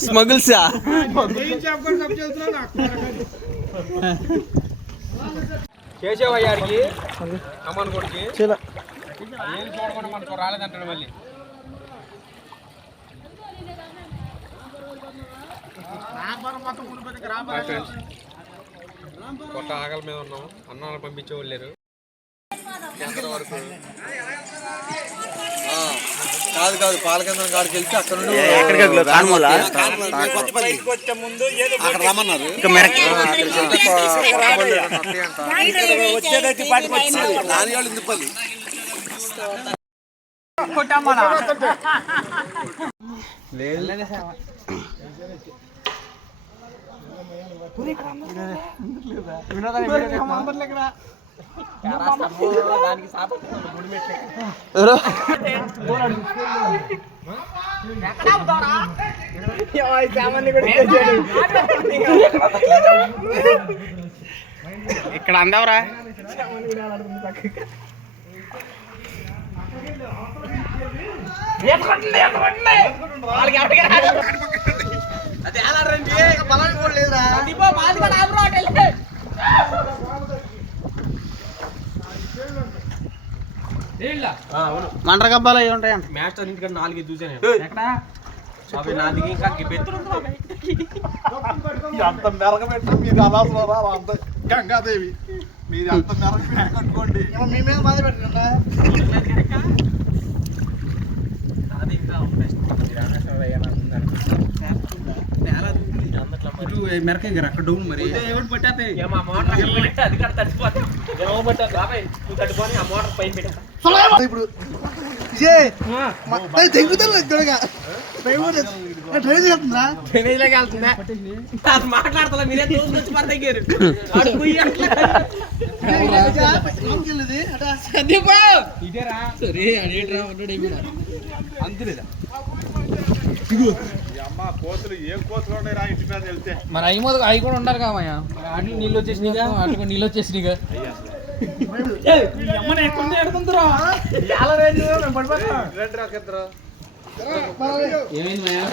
స్మగుల్సా? కేశవయ్యాడికి అమ్మన్ కొడుకి. ఏం చూడకుండా మనకు రాలేదంటాడు మళ్ళీ. కొత్త ఆకలి మీద ఉన్నాం. అన్నాలు పంపించేవాళ్ళు లేరు. ఎంత వరకు కాదు కాదు పాలకేంద్రం కాడికి వెళ్తే అక్కడ నుండి ఎక్కడికి కాన్మూల అక్కడ రమ్మన్నారు. దాని వాళ్ళు ఇందుపల్లి. ఇక్కడ అందవరా? మంటర కబ్బాలు అవి ఉంటాయంట. మ్యాచ్ అన్నింటికంటే నాలుగు చూసాను ఎక్కడ? అవి నాదికి ఇంకా గిబ్బెత్తు అంత మీరు అంత గంగాదేవి. మీరు అంత మెరగ కట్టుకోండి మీ మీద బాధ పెట్టండి అది మాట్లాడతలే, మీరే తోలు వచ్చి పడతాయి గేరు. ఆడు కుయ్యి అట్లా. సందీపా! సరే, ఆడేంట్రా, ఉన్నాడు ఏమీ రా. అంతేలేదా? కోతులు ఏం కోతులు ఉన్నాయి రా ఇంటి మీద వెళ్తే? మరి అవి మొదలు అవి కూడా ఉండాలి కామయ్య. అట్లు నీళ్ళు వచ్చేసినాయిగా కూడా నీళ్ళు వచ్చేసినాయిగా. ఏమైంది మాయా?